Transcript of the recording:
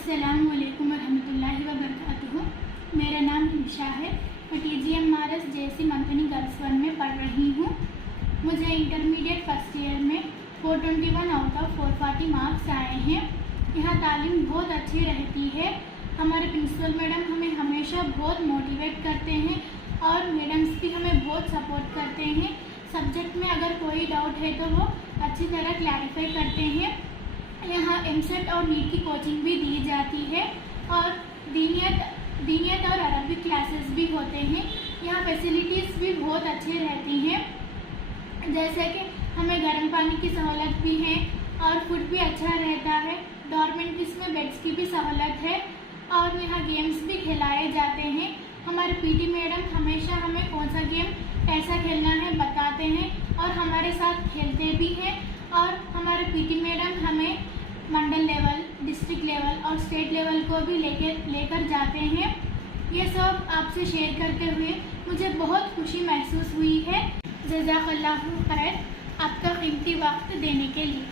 अस्सलामुअलैकुम वरहमतुल्लाहि वबरकातुहू। मेरा नाम ईशा है। मैं TGMRS JC मंथनी गर्ल्स 1 में पढ़ रही हूँ। मुझे इंटरमीडिएट फर्स्ट ईयर में 421 आउट ऑफ 440 मार्क्स आए हैं। यहाँ तालीम बहुत अच्छी रहती है। हमारे प्रिंसिपल मैडम हमें हमेशा बहुत मोटिवेट करते हैं और मैडम्स भी हमें बहुत सपोर्ट करते हैं। सब्जेक्ट में अगर कोई डाउट है तो वो अच्छी तरह क्लैरिफाई करते हैं। यहाँ MCET और नीट की कोचिंग भी दी जाती है और दीनियत और अरबिक क्लासेस भी होते हैं। यहाँ फैसिलिटीज़ भी बहुत अच्छी रहती हैं, जैसे कि हमें गर्म पानी की सहूलत भी है और फूड भी अच्छा रहता है। डॉर्मेंट्रीज में बेड्स की भी सहूलत है और यहाँ गेम्स भी खिलाए जाते हैं। हमारे PT मैडम हमेशा हमें कौन सा गेम कैसा खेलना है बताते हैं और हमारे साथ खेलते भी हैं। और हमारे PT मैडम हमें मंडल लेवल, डिस्ट्रिक्ट लेवल और स्टेट लेवल को भी लेकर जाते हैं। ये सब आपसे शेयर करते हुए मुझे बहुत खुशी महसूस हुई है। जज़ाकल्लाहु खैर आपका कीमती वक्त देने के लिए।